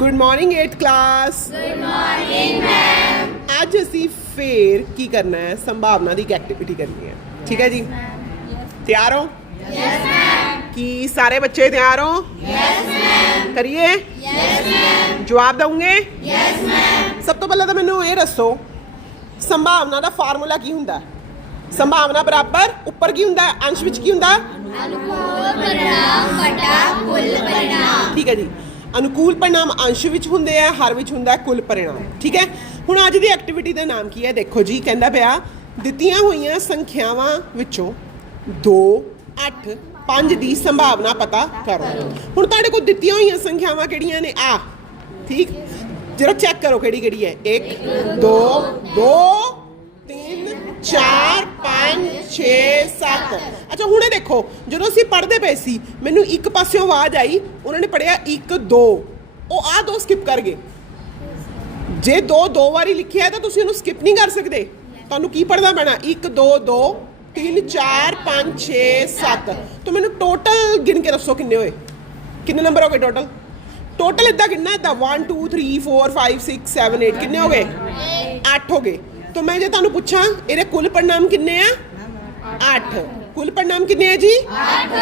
Good morning 8th class good morning ma'am ਅੱਜ ਅਸੀਂ ਫੇਰ ਕੀ ਕਰਨਾ ਹੈ? ਸੰਭਾਵਨਾ ਦੀ ਇੱਕ ਐਕਟੀਵਿਟੀ ਕਰਨੀ ਹੈ। ਠੀਕ ਹੈ ਜੀ? ਤਿਆਰ ਹੋ? ਯੈਸ ਮੈਮ ਕੀ ਸਾਰੇ ਬੱਚੇ ਤਿਆਰ ਹੋ? ਯੈਸ ਮੈਮ ਕਰੀਏ? ਯੈਸ ਮੈਮ ਜਵਾਬ ਦਵੋਗੇ ਯੈਸ ਮੈਮ ਸਭ ਤੋਂ ਪਹਿਲਾਂ ਤਾਂ ਮੈਨੂੰ ਇਹ ਦੱਸੋ ਸੰਭਾਵਨਾ ਦਾ ਫਾਰਮੂਲਾ ਕੀ ਹੁੰਦਾ? ਹੈ ਸੰਭਾਵਨਾ ਬਰਾਬਰ ਉੱਪਰ ਕੀ ਹੁੰਦਾ? ਹੈ ਅੰਸ਼ ਵਿੱਚ ਕੀ ਹੁੰਦਾ? ਹੈ ਅਨੁਕੂਲ ਪਰਿਣਾਮ ਵਟਾ ਕੁੱਲ ਪਰਿਣਾਮ ਠੀਕ ਹੈ ਜੀ। ਅਨੁਕੂਲ ਪਰਿਣਾਮ ਅੰਸ਼ ਵਿੱਚ ਹੁੰਦੇ ਆ, ਹਰ ਵਿੱਚ ਹੁੰਦਾ ਕੁੱਲ ਪਰਿਣਾਮ, ਠੀਕ ਹੈ? ਹੁਣ ਅੱਜ ਦੀ ਐਕਟੀਵਿਟੀ ਦਾ ਨਾਮ ਕੀ ਹੈ? ਦੇਖੋ ਜੀ, ਕਹਿੰਦਾ ਪਿਆ, ਦਿੱਤੀਆਂ ਹੋਈਆਂ ਸੰਖਿਆਵਾਂ ਵਿੱਚੋਂ 2 8 5 ਦੀ ਸੰਭਾਵਨਾ ਪਤਾ ਕਰੋ। ਹੁਣ ਤੁਹਾਡੇ ਕੋਲ ਦਿੱਤੀਆਂ ਹੋਈਆਂ ਸੰਖਿਆਵਾਂ ਕਿਹੜੀਆਂ ਨੇ? ਆ, ਠੀਕ? ਜਰਾ ਚੈੱਕ ਕਰੋ ਕਿਹੜੀ ਕਿਹੜੀ ਹੈ। 1 2 2 3 4 5 6 7 ਅੱਛਾ ਹੁਣੇ ਦੇਖੋ ਜਦੋਂ ਅਸੀਂ ਪੜ੍ਹਦੇ ਪਏ ਸੀ ਮੈਨੂੰ ਇੱਕ ਪਾਸਿਓਂ ਆਵਾਜ਼ ਆਈ ਉਹਨਾਂ ਨੇ ਪੜਿਆ 1 2 ਉਹ ਆ ਦੋ ਸਕਿਪ ਕਰ ਗਏ। ਜੇ ਦੋ ਦੋ ਵਾਰੀ ਲਿਖਿਆ ਹੈ ਤਾਂ ਤੁਸੀਂ ਉਹਨੂੰ ਸਕਿਪ ਨਹੀਂ ਕਰ ਸਕਦੇ। ਤੁਹਾਨੂੰ ਕੀ ਪੜਨਾ ਪੈਣਾ? 1 2 2 3 4 5 6 7 ਤਾਂ ਮੈਨੂੰ ਟੋਟਲ ਗਿਣ ਕੇ ਦੱਸੋ ਕਿੰਨੇ ਹੋਏ? ਕਿੰਨੇ ਨੰਬਰ ਹੋ ਗਏ ਟੋਟਲ ਟੋਟਲ ਇਦਾਂ ਕਿੰਨਾ ਇਦਾਂ 1 2 3 4 5 6 7 8 ਕਿੰਨੇ ਹੋ ਗਏ? 8 ਹੋ ਗਏ। ਤਾਂ ਮੈਂ ਜੇ ਤੁਹਾਨੂੰ ਪੁੱਛਾਂ ਇਹਦੇ ਕੁੱਲ ਪਰਿਣਾਮ ਕਿੰਨੇ ਆ? 8 ਕੁੱਲ ਪਰਿਣਾਮ ਕਿੰਨੇ ਆ ਜੀ? 8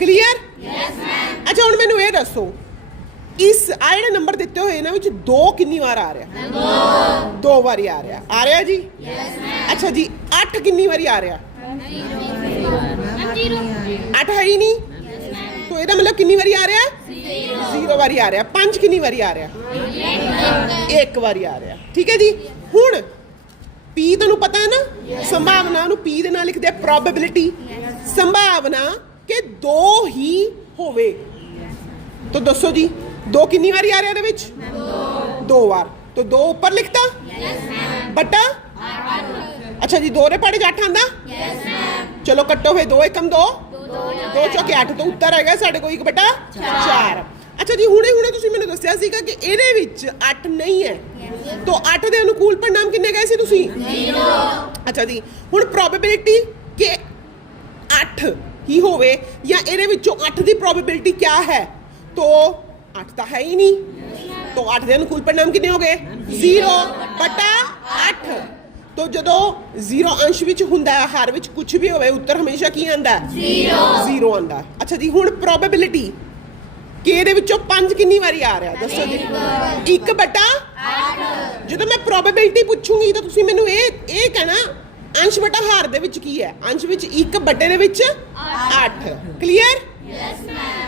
ਕਲੀਅਰ ਯੈਸ ਮੈਮ ਅੱਛਾ ਹੁਣ ਮੈਨੂੰ ਇਹ ਦੱਸੋ ਇਸ ਆ ਜਿਹੜੇ ਨੰਬਰ ਦਿੱਤੇ ਹੋਏ ਇਹਨਾਂ ਵਿੱਚ 2 ਕਿੰਨੀ ਵਾਰ ਆ ਰਿਹਾ? 2 ਦੋ ਵਾਰੀ ਆ ਰਿਹਾ। ਆ ਰਿਹਾ ਜੀ? ਯੈਸ ਮੈਮ ਅੱਛਾ ਜੀ 8 ਕਿੰਨੀ ਵਾਰੀ ਆ ਰਿਹਾ? 8 ਹੈ ਹੀ ਨਹੀਂ? ਤੋ ਇਹਦਾ ਮਤਲਬ ਕਿੰਨੀ ਵਾਰੀ ਆ ਰਿਹਾ? 0 ਵਾਰੀ ਆ ਰਿਹਾ। 5 ਕਿੰਨੀ ਵਾਰੀ ਆ ਰਿਹਾ? ਇੱਕ ਵਾਰੀ ਆ ਰਿਹਾ। ਠੀਕ ਹੈ ਜੀ? ਹੁਣ P ਤੁਹਾਨੂੰ ਪਤਾ ਹੈ ਨਾ? ਸੰਭਾਵਨਾ ਨੂੰ P ਦੇ ਨਾਲ ਲਿਖਦੇ ਆ ਪ੍ਰੋਬੇਬਿਲਿਟੀ ਸੰਭਾਵਨਾ ਕਿ ਦੋ ਹੀ ਹੋਵੇ। ਤਾਂ ਦੱਸੋ ਜੀ, ਦੋ ਕਿੰਨੀ ਵਾਰੀ ਆ ਰਿਹਾ ਇਹਦੇ ਵਿੱਚ? ਦੋ ਵਾਰ। ਤਾਂ ਦੋ ਉੱਪਰ ਲਿਖਤਾ? ਬਟਾ? ਅੱਛਾ ਜੀ, ਦੋ ਦੇ ਪੜੇ ਜੱਟ ਆਂਦਾ ਚਲੋ ਕੱਟੋ ਫੇ ਦੋ ਏਕਮ ਦੋ। ਦੋ ਚੌਕੇ 8 ਤੋਂ ਉੱਤਰ ਹੈਗਾ ਸਾਡੇ ਕੋਲ ਇੱਕ ਬਟਾ 4 ਅੱਛਾ ਜੀ ਹੁਣੇ ਹੁਣੇ ਤੁਸੀਂ ਮੈਨੂੰ ਦੱਸਿਆ ਸੀਗਾ ਕਿ ਇਹਦੇ ਵਿੱਚ 8 ਨਹੀਂ ਹੈ। ਤੋਂ 8 ਦੇ ਅਨੁਕੂਲ ਪਰਿਣਾਮ ਕਿੰਨੇ ਗਏ ਸੀ ਤੁਸੀਂ? 0 ਅੱਛਾ ਜੀ ਹੁਣ ਪ੍ਰੋਬੇਬਿਲਿਟੀ ਕਿ 8 ਹੀ ਹੋਵੇ ਜਾਂ ਇਹਦੇ ਵਿੱਚੋਂ 8 ਦੀ ਪ੍ਰੋਬੇਬਿਲਿਟੀ ਕੀ ਹੈ? ਤੋ 8 ਤਾਂ ਹੈ ਹੀ ਨਹੀਂ। ਤੋ 8 ਦੇ ਅਨੁਕੂਲ ਪਰਿਣਾਮ ਕਿੰਨੇ ਹੋ ਗਏ? 0 ਬਟਾ 8 ਤੋ ਜਦੋਂ 0 ਅੰਸ਼ ਵਿੱਚ ਹੁੰਦਾ ਹੈ ਹਰ ਵਿੱਚ ਕੁਝ ਵੀ ਹੋਵੇ ਉੱਤਰ ਹਮੇਸ਼ਾ ਕੀ ਆਂਦਾ 0 0 ਆਂਦਾ ਅੱਛਾ ਜੀ ਹੁਣ ਪ੍ਰੋਬੇਬਿਲਿਟੀ ਕਿ ਇਹਦੇ ਵਿੱਚੋਂ 5 ਕਿੰਨੀ ਵਾਰੀ ਆ ਰਿਹਾ? ਦੱਸੋ ਜੀ। 1 ਬਟਾ 8 ਜਦੋਂ ਮੈਂ ਪ੍ਰੋਬੇਬਿਲਿਟੀ ਪੁੱਛੂੰਗੀ ਤਾਂ ਤੁਸੀਂ ਮੈਨੂੰ ਇਹ ਇਹ ਕਹਿਣਾ ਅੰਸ਼ ਬਟਾ ਹਾਰ ਦੇ ਵਿੱਚ ਕੀ ਹੈ? ਅੰਸ਼ ਵਿੱਚ 1 ਬਟੇ ਦੇ ਵਿੱਚ 8 ਕਲੀਅਰ ਯੈਸ ਮੈਮ